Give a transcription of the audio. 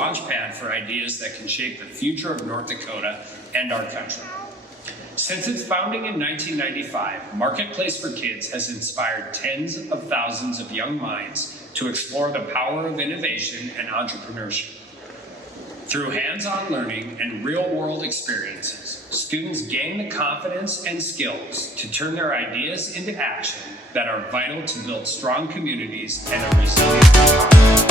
launchpad for ideas that can shape the future of North Dakota and our country. Since its founding in 1995, Marketplace for Kids has inspired tens of thousands of young minds to explore the power of innovation and entrepreneurship. Through hands-on learning and real-world experiences, students gain the confidence and skills to turn their ideas into action that are vital to build strong communities and a resilient economy.